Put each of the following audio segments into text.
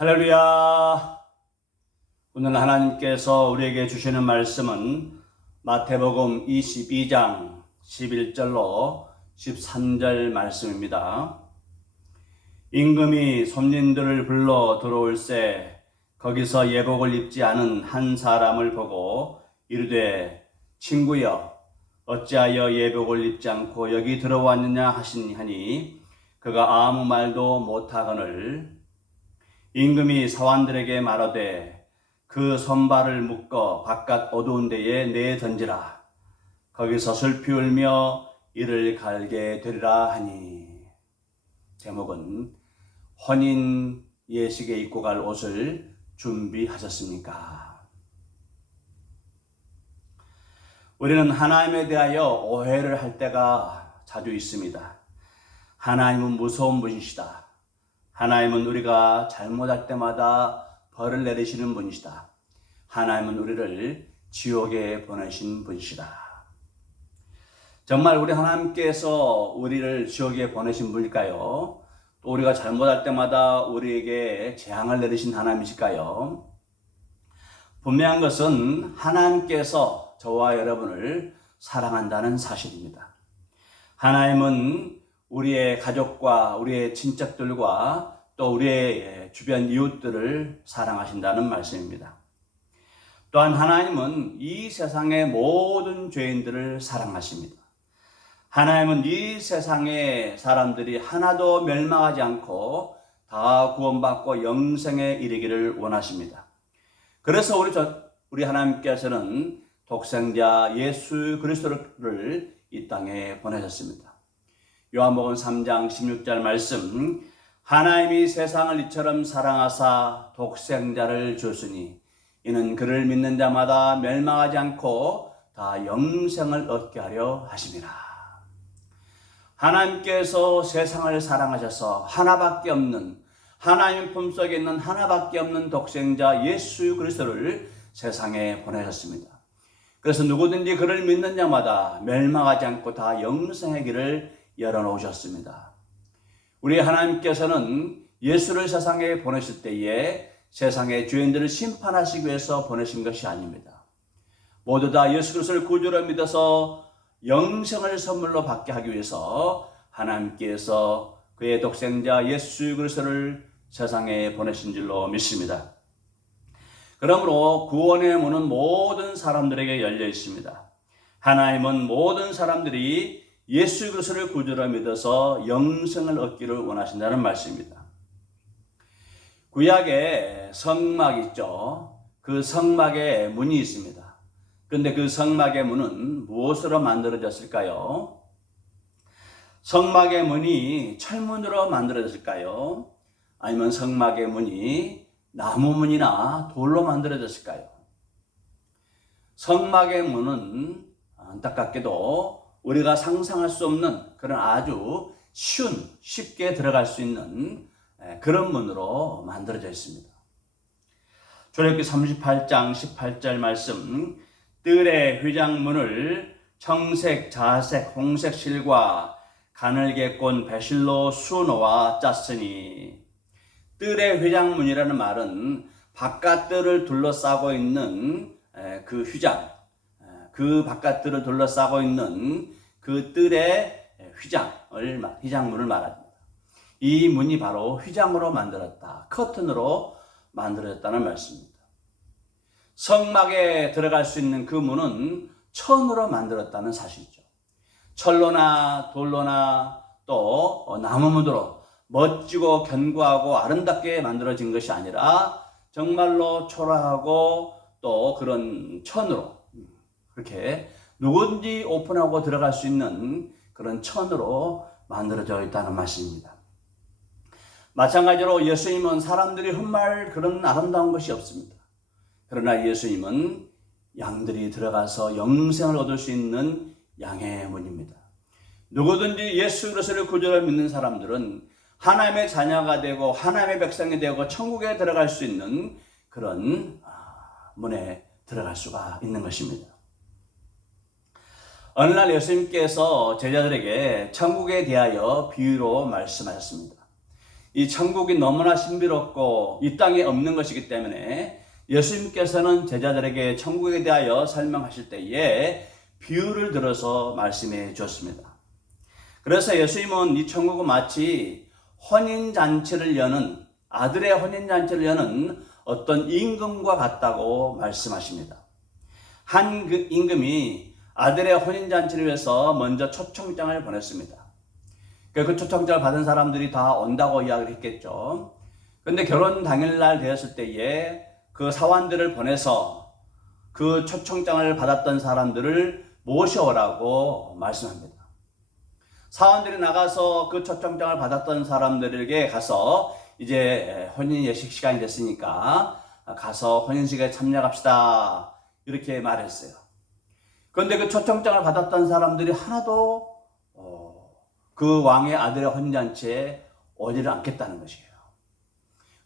할렐루야! 오늘 하나님께서 우리에게 주시는 말씀은 마태복음 22장 11절로 13절 말씀입니다. 임금이 손님들을 불러 들어올세 거기서 예복을 입지 않은 한 사람을 보고 이르되 친구여 어찌하여 예복을 입지 않고 여기 들어왔느냐 하시니 그가 아무 말도 못하거늘 임금이 사환들에게 말하되 그 손발을 묶어 바깥 어두운 데에 내 던지라 거기서 슬피 울며 이를 갈게 되리라 하니 제목은 혼인 예식에 입고 갈 옷을 준비하셨습니까? 우리는 하나님에 대하여 오해를 할 때가 자주 있습니다. 하나님은 무서운 분이시다. 하나님은 우리가 잘못할 때마다 벌을 내리시는 분이시다. 하나님은 우리를 지옥에 보내신 분이시다. 정말 우리 하나님께서 우리를 지옥에 보내신 분일까요? 또 우리가 잘못할 때마다 우리에게 재앙을 내리신 하나님이실까요? 분명한 것은 하나님께서 저와 여러분을 사랑한다는 사실입니다. 하나님은 우리의 가족과 우리의 친척들과 또 우리의 주변 이웃들을 사랑하신다는 말씀입니다. 또한 하나님은 이 세상의 모든 죄인들을 사랑하십니다. 하나님은 이 세상의 사람들이 하나도 멸망하지 않고 다 구원받고 영생에 이르기를 원하십니다. 그래서 우리 저, 우리 하나님께서는 독생자 예수 그리스도를 이 땅에 보내셨습니다. 요한복음 3장 16절 말씀 하나님이 세상을 이처럼 사랑하사 독생자를 줬으니 이는 그를 믿는 자마다 멸망하지 않고 다 영생을 얻게 하려 하심이라. 하나님께서 세상을 사랑하셔서 하나밖에 없는 하나님 품속에 있는 하나밖에 없는 독생자 예수 그리스도를 세상에 보내셨습니다. 그래서 누구든지 그를 믿는 자마다 멸망하지 않고 다 영생의 길을 열어놓으셨습니다. 우리 하나님께서는 예수를 세상에 보내실 때에 세상의 죄인들을 심판하시기 위해서 보내신 것이 아닙니다. 모두 다 예수 그리스도를 구주로 믿어서 영생을 선물로 받게 하기 위해서 하나님께서 그의 독생자 예수 그리스도를 세상에 보내신 줄로 믿습니다. 그러므로 구원의 문은 모든 사람들에게 열려 있습니다. 하나님은 모든 사람들이 예수 그리스도를 구주로 믿어서 영생을 얻기를 원하신다는 말씀입니다. 구약에 성막 있죠. 그 성막에 문이 있습니다. 그런데 그 성막의 문은 무엇으로 만들어졌을까요? 성막의 문이 철문으로 만들어졌을까요? 아니면 성막의 문이 나무 문이나 돌로 만들어졌을까요? 성막의 문은 안타깝게도 우리가 상상할 수 없는 그런 아주 쉬운, 쉽게 들어갈 수 있는 그런 문으로 만들어져 있습니다. 출애굽기 38장 18절 말씀 뜰의 휘장문을 청색, 자색, 홍색 실과 가늘게 꼰 배실로 수놓아 짰으니 뜰의 휘장문이라는 말은 바깥뜰을 둘러싸고 있는 그 휘장, 그 바깥뜰을 둘러싸고 있는 그 뜰의 휘장을 휘장문을 말합니다. 이 문이 바로 휘장으로 만들었다. 커튼으로 만들어졌다는 말씀입니다. 성막에 들어갈 수 있는 그 문은 천으로 만들었다는 사실이죠. 철로나 돌로나 또 나무문으로 멋지고 견고하고 아름답게 만들어진 것이 아니라 정말로 초라하고 또 그런 천으로 그렇게 누구든지 오픈하고 들어갈 수 있는 그런 천으로 만들어져 있다는 말씀입니다. 마찬가지로 예수님은 사람들이 흠말 그런 아름다운 것이 없습니다. 그러나 예수님은 양들이 들어가서 영생을 얻을 수 있는 양의 문입니다. 누구든지 예수 그리스도를 구주로 믿는 사람들은 하나님의 자녀가 되고 하나님의 백성이 되고 천국에 들어갈 수 있는 그런 문에 들어갈 수가 있는 것입니다. 어느 날 예수님께서 제자들에게 천국에 대하여 비유로 말씀하셨습니다. 이 천국이 너무나 신비롭고 이 땅에 없는 것이기 때문에 예수님께서는 제자들에게 천국에 대하여 설명하실 때에 비유를 들어서 말씀해 주었습니다. 그래서 예수님은 이 천국은 마치 혼인잔치를 여는 아들의 혼인잔치를 여는 어떤 임금과 같다고 말씀하십니다. 한 그 임금이 아들의 혼인잔치를 위해서 먼저 초청장을 보냈습니다. 그 초청장을 받은 사람들이 다 온다고 이야기를 했겠죠. 근데 결혼 당일날 되었을 때에 그 사원들을 보내서 그 초청장을 받았던 사람들을 모셔오라고 말씀합니다. 사원들이 나가서 그 초청장을 받았던 사람들에게 가서 이제 혼인 예식 시간이 됐으니까 가서 혼인식에 참여합시다. 이렇게 말했어요. 그런데 그 초청장을 받았던 사람들이 하나도 어, 그 왕의 아들의 혼인잔치에 오지를 않겠다는 것이에요.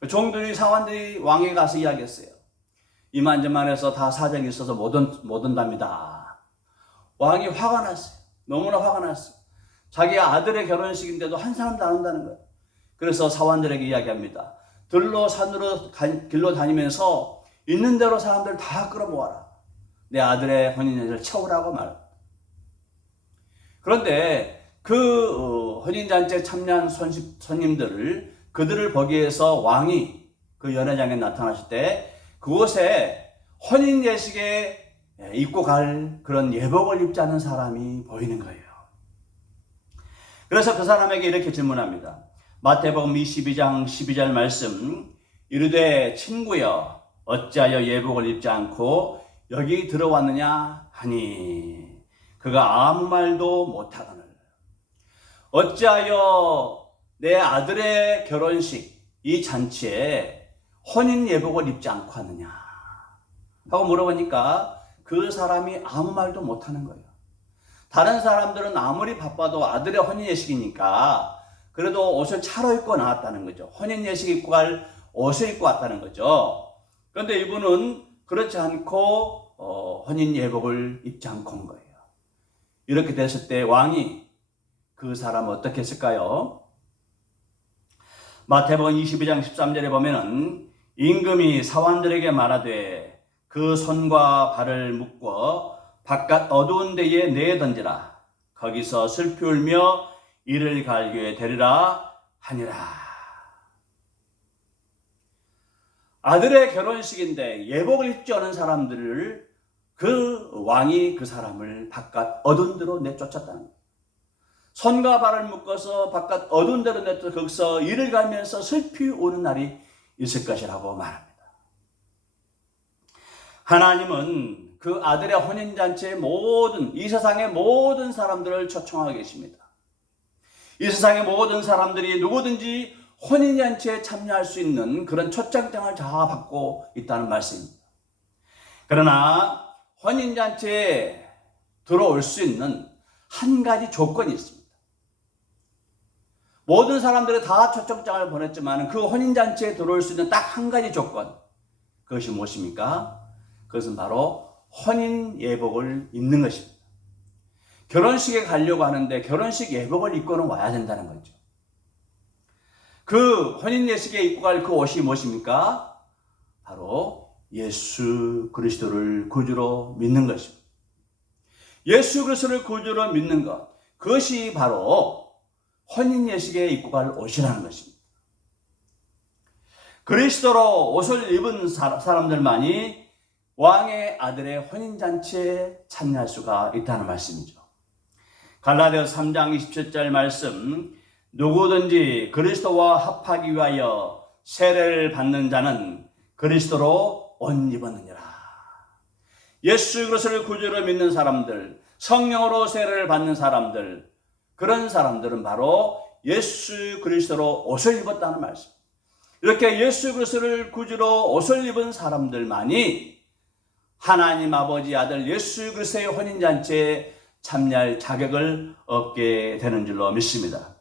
종들이 사관들이 왕에 가서 이야기했어요. 이만저만해서 다 사정이 있어서 못, 온, 못 온답니다. 왕이 화가 났어요. 너무나 화가 났어요. 자기 아들의 결혼식인데도 한 사람도 안 온다는 거예요. 그래서 사원들에게 이야기합니다. 들로 산으로 길로 다니면서 있는 대로 사람들 다 끌어모아라. 내 아들의 혼인잔치를 채우라고 말합니다. 그런데 그 어, 혼인잔치에 참여한 손님들을 그들을 보기 위해서 왕이 그 연회장에 나타나실 때 그곳에 혼인 예식에 입고 갈 그런 예복을 입지 않은 사람이 보이는 거예요. 그래서 그 사람에게 이렇게 질문합니다. 마태복음 22장 12절 말씀 이르되 친구여 어찌하여 예복을 입지 않고 여기 들어왔느냐 하니 그가 아무 말도 못하거늘 어찌하여 내 아들의 결혼식 이 잔치에 혼인 예복을 입지 않고 하느냐 하고 물어보니까 그 사람이 아무 말도 못하는 거예요. 다른 사람들은 아무리 바빠도 아들의 혼인 예식이니까 그래도 옷을 차려 입고 나왔다는 거죠. 혼인 예식 입고 갈 옷을 입고 왔다는 거죠. 그런데 이분은 그렇지 않고 어, 혼인 예복을 입지 않고 온 거예요. 이렇게 됐을 때 왕이 그 사람 어떻게 했을까요? 마태복음 22장 13절에 보면은 임금이 사원들에게 말하되 그 손과 발을 묶어 바깥 어두운 데에 내던지라 거기서 슬피 울며 이를 갈교에 데리라 하니라 아들의 결혼식인데 예복을 입지 않은 사람들을 그 왕이 그 사람을 바깥 어두운 데로 내쫓았다는. 손과 발을 묶어서 바깥 어두운 데로 내쫓아 거기서 이를 갈면서 슬피 오는 날이 있을 것이라고 말합니다. 하나님은 그 아들의 혼인잔치의 모든, 이 세상의 모든 사람들을 초청하고 계십니다. 이 세상의 모든 사람들이 누구든지 혼인잔치에 참여할 수 있는 그런 초청장을 다 받고 있다는 말씀입니다. 그러나 혼인잔치에 들어올 수 있는 한 가지 조건이 있습니다. 모든 사람들이 다 초청장을 보냈지만 그 혼인잔치에 들어올 수 있는 딱 한 가지 조건. 그것이 무엇입니까? 그것은 바로 혼인 예복을 입는 것입니다. 결혼식에 가려고 하는데 결혼식 예복을 입고는 와야 된다는 거죠. 그 혼인 예식에 입고 갈 그 옷이 무엇입니까? 바로 예수 그리스도를 구주로 믿는 것입니다. 예수 그리스도를 구주로 믿는 것. 그것이 바로 혼인 예식에 입고 갈 옷이라는 것입니다. 그리스도로 옷을 입은 사람들만이 왕의 아들의 혼인 잔치에 참여할 수가 있다는 말씀이죠. 갈라디아서 3장 27절 말씀 누구든지 그리스도와 합하기 위하여 세례를 받는 자는 그리스도로 옷 입었느니라. 예수 그리스도를 구주로 믿는 사람들, 성령으로 세례를 받는 사람들, 그런 사람들은 바로 예수 그리스도로 옷을 입었다는 말씀. 이렇게 예수 그리스도를 구주로 옷을 입은 사람들만이 하나님 아버지 아들 예수 그리스도의 혼인 잔치에 참여할 자격을 얻게 되는 줄로 믿습니다.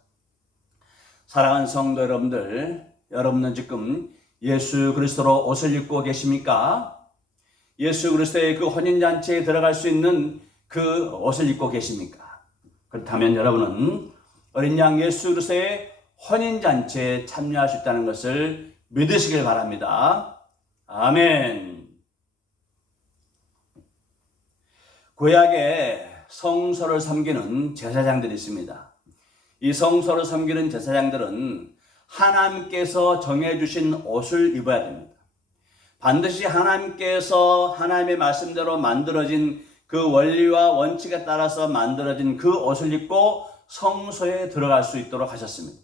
사랑하는 성도 여러분들, 여러분은 지금 예수 그리스도로 옷을 입고 계십니까? 예수 그리스도의 그 혼인 잔치에 들어갈 수 있는 그 옷을 입고 계십니까? 그렇다면 여러분은 어린 양 예수 그리스도의 혼인잔치에 참여할 수 있다는 것을 믿으시길 바랍니다. 아멘. 구약에 성소를 섬기는 제사장들이 있습니다. 이 성소를 섬기는 제사장들은 하나님께서 정해주신 옷을 입어야 됩니다. 반드시 하나님께서 하나님의 말씀대로 만들어진 그 원리와 원칙에 따라서 만들어진 그 옷을 입고 성소에 들어갈 수 있도록 하셨습니다.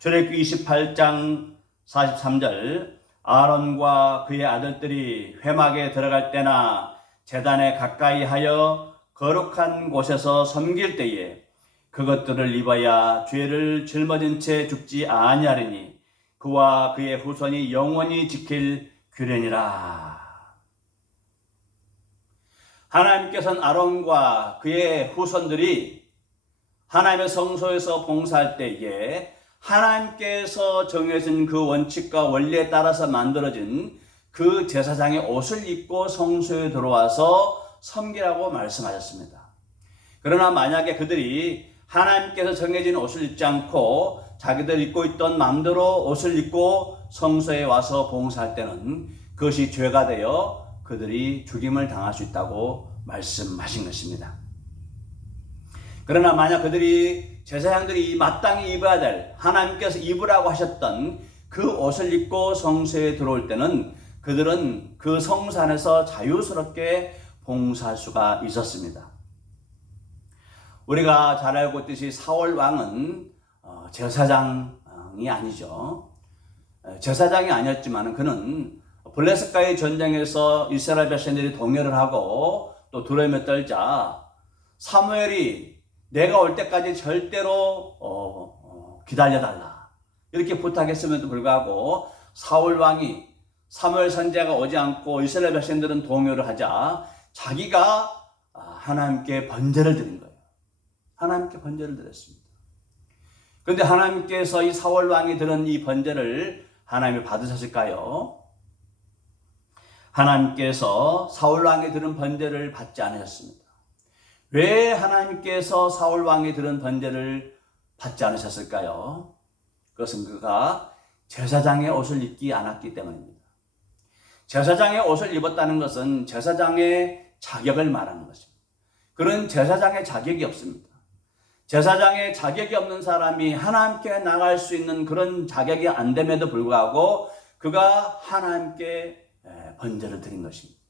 출애굽기 28장 43절 아론과 그의 아들들이 회막에 들어갈 때나 제단에 가까이 하여 거룩한 곳에서 섬길 때에 그것들을 입어야 죄를 짊어진 채 죽지 아니하리니 그와 그의 후손이 영원히 지킬 규례니라. 하나님께서는 아론과 그의 후손들이 하나님의 성소에서 봉사할 때에 하나님께서 정해진 그 원칙과 원리에 따라서 만들어진 그 제사장의 옷을 입고 성소에 들어와서 섬기라고 말씀하셨습니다. 그러나 만약에 그들이 하나님께서 정해진 옷을 입지 않고 자기들 입고 있던 마음대로 옷을 입고 성소에 와서 봉사할 때는 그것이 죄가 되어 그들이 죽임을 당할 수 있다고 말씀하신 것입니다. 그러나 만약 그들이 제사장들이 마땅히 입어야 될 하나님께서 입으라고 하셨던 그 옷을 입고 성소에 들어올 때는 그들은 그 성소 안에서 자유스럽게 봉사할 수가 있었습니다. 우리가 잘 알고 있듯이 사울 왕은 어, 제사장이 아니죠. 제사장이 아니었지만 그는 블레스가의 전쟁에서 이스라엘 백성들이 동요를 하고 또 두려움에 떨자 사무엘이 내가 올 때까지 절대로 어, 어, 기다려달라 이렇게 부탁했음에도 불구하고 사울 왕이 사무엘 선제가 오지 않고 이스라엘 백성들은 동요를 하자 자기가 아, 하나님께 번제를 드린 거예요. 하나님께 번제를 드렸습니다. 그런데 하나님께서 이 사월 왕이 드는 이 번제를 하나님이 받으셨을까요? 하나님께서 사울 왕이 드는 번제를 받지 않으셨습니다. 왜 하나님께서 사울 왕이 드는 번제를 받지 않으셨을까요? 그것은 그가 제사장의 옷을 입지 않았기 때문입니다. 제사장의 옷을 입었다는 것은 제사장의 자격을 말하는 것입니다. 그런 제사장의 자격이 없습니다. 제사장의 자격이 없는 사람이 하나님께 나갈 수 있는 그런 자격이 안 됨에도 불구하고 그가 하나님께 번제를 드린 것입니다.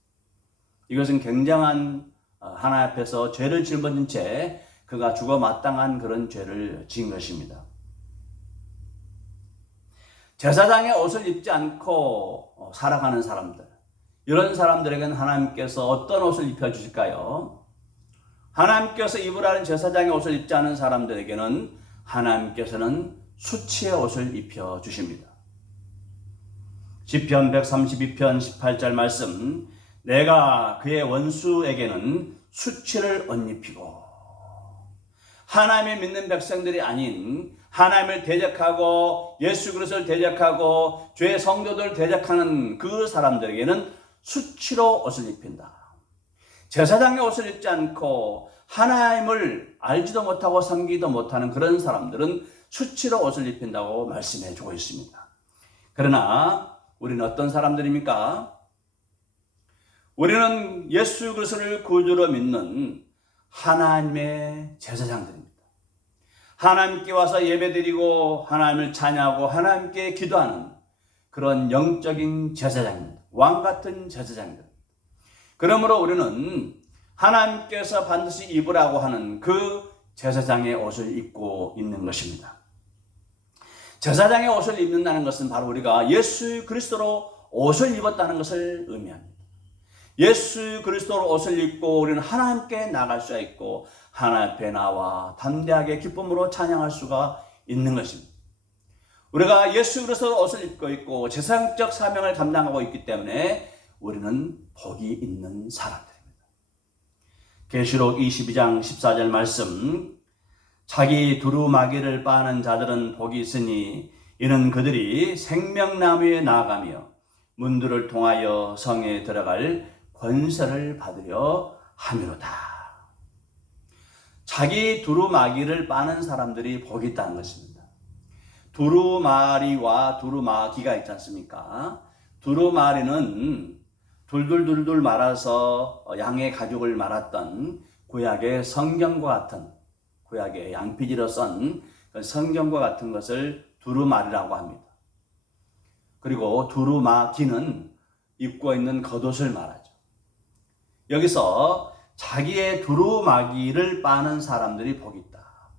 이것은 굉장한 어, 하나 앞에서 죄를 짊어진 채 그가 죽어 마땅한 그런 죄를 지은 것입니다. 제사장의 옷을 입지 않고 어, 살아가는 사람들, 이런 사람들에게는 하나님께서 어떤 옷을 입혀주실까요? 하나님께서 입으라는 제사장의 옷을 입지 않은 사람들에게는 하나님께서는 수치의 옷을 입혀 주십니다. 시편 132편 18절 말씀 내가 그의 원수에게는 수치를 옷 입히고 하나님을 믿는 백성들이 아닌 하나님을 대적하고 예수 그리스도를 대적하고 죄의 성도들 대적하는 그 사람들에게는 수치로 옷을 입힌다. 제사장의 옷을 입지 않고 하나님을 알지도 못하고 섬기도 못하는 그런 사람들은 수치로 옷을 입힌다고 말씀해 주고 있습니다. 그러나 우리는 어떤 사람들입니까? 우리는 예수 그리스도를 구주로 믿는 하나님의 제사장들입니다. 하나님께 와서 예배드리고 하나님을 찬양하고 하나님께 기도하는 그런 영적인 제사장입니다. 왕 같은 제사장들. 그러므로 우리는 하나님께서 반드시 입으라고 하는 그 제사장의 옷을 입고 있는 것입니다. 제사장의 옷을 입는다는 것은 바로 우리가 예수 그리스도로 옷을 입었다는 것을 의미합니다. 예수 그리스도로 옷을 입고 우리는 하나님께 나갈 수가 있고 하나님 앞에 나와 담대하게 기쁨으로 찬양할 수가 있는 것입니다. 우리가 예수 그리스도 옷을 입고 있고 재상적 사명을 감당하고 있기 때문에 우리는 복이 있는 사람들입니다. 계시록 22장 14절 말씀 자기 두루마기를 빠는 자들은 복이 있으니 이는 그들이 생명나무에 나아가며 문들을 통하여 성에 들어갈 권세를 받으려 함이로다. 자기 두루마기를 빠는 사람들이 복이 있다는 것입니다. 두루마리와 두루마기가 있지 않습니까? 두루마리는 둘둘둘둘 말아서 양의 가죽을 말았던 구약의 성경과 같은 구약의 양피지로 쓴그 성경과 같은 것을 두루마리라고 합니다. 그리고 두루마기는 입고 있는 겉옷을 말하죠. 여기서 자기의 두루마기를 빠는 사람들이 복 있다.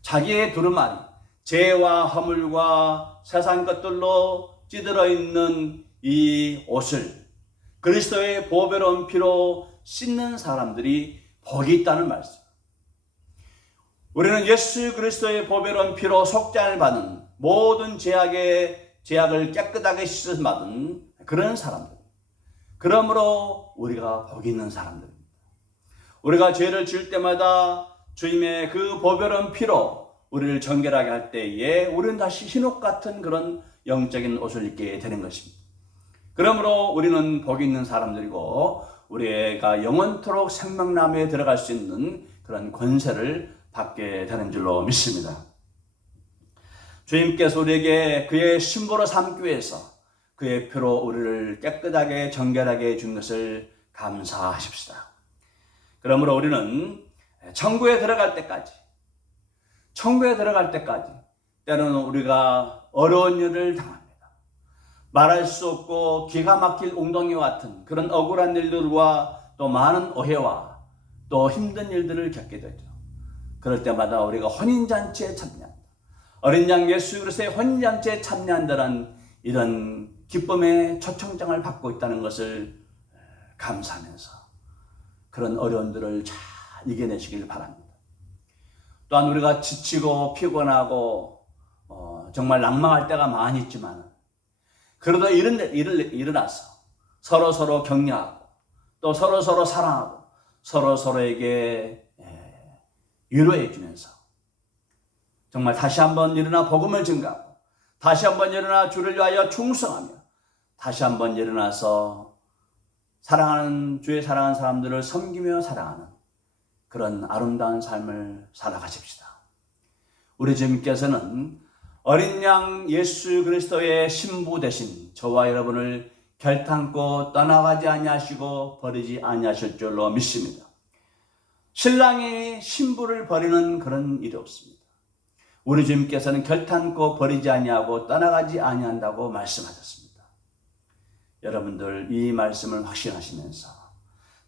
자기의 두루마리, 죄와 허물과 세상 것들로 찌들어 있는 이 옷을 그리스도의 보배로운 피로 씻는 사람들이 복이 있다는 말씀. 우리는 예수 그리스도의 보배로운 피로 속죄를 받은 모든 죄악의 죄악을 깨끗하게 씻어 받은 그런 사람들. 그러므로 우리가 복 있는 사람들입니다. 우리가 죄를 지을 때마다 주님의 그 보배로운 피로 우리를 정결하게 할 때에 우리는 다시 흰옷 같은 그런 영적인 옷을 입게 되는 것입니다. 그러므로 우리는 복 있는 사람들이고 우리가 영원토록 생명나무에 들어갈 수 있는 그런 권세를 받게 되는 줄로 믿습니다. 주님께서 우리에게 그의 신부로 삼기 위해서 그의 표로 우리를 깨끗하게 정결하게 해준 것을 감사하십시다. 그러므로 우리는 천국에 들어갈 때까지, 천국에 들어갈 때까지 때로는 우리가 어려운 일을 당합니다. 말할 수 없고 기가 막힐 웅덩이와 같은 그런 억울한 일들과 또 많은 오해와 또 힘든 일들을 겪게 되죠. 그럴 때마다 우리가 혼인잔치에 참여한다. 어린 양 예수 그리스도의 혼인잔치에 참여한다는 이런 기쁨의 초청장을 받고 있다는 것을 감사하면서 그런 어려움들을 잘 이겨내시길 바랍니다. 또한 우리가 지치고 피곤하고 어, 정말 낭망할 때가 많이 있지만 그러다 일은, 일을, 일어나서 서로 서로 격려하고 또 서로 서로 사랑하고 서로 서로에게 예, 위로해 주면서 정말 다시 한번 일어나 복음을 증가하고 다시 한번 일어나 주를 위하여 충성하며 다시 한번 일어나서 사랑하는 주의 사랑하는 사람들을 섬기며 사랑하는 그런 아름다운 삶을 살아가십시다. 우리 주님께서는 어린 양 예수 그리스도의 신부 되신 저와 여러분을 결탄코 떠나가지 아니하시고 버리지 아니하실 줄로 믿습니다. 신랑이 신부를 버리는 그런 일이 없습니다. 우리 주님께서는 결탄코 버리지 아니하고 떠나가지 아니한다고 말씀하셨습니다. 여러분들 이 말씀을 확신하시면서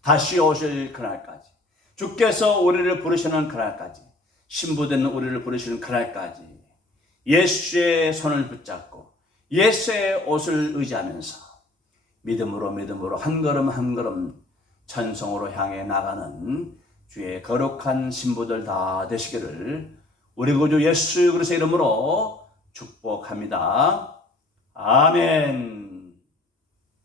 다시 오실 그날까지 주께서 우리를 부르시는 그날까지 신부된 우리를 부르시는 그날까지 예수의 손을 붙잡고 예수의 옷을 의지하면서 믿음으로 믿음으로 한 걸음 한 걸음 천성으로 향해 나가는 주의 거룩한 신부들 다 되시기를 우리 구주 예수 그리스도의 이름으로 축복합니다. 아멘.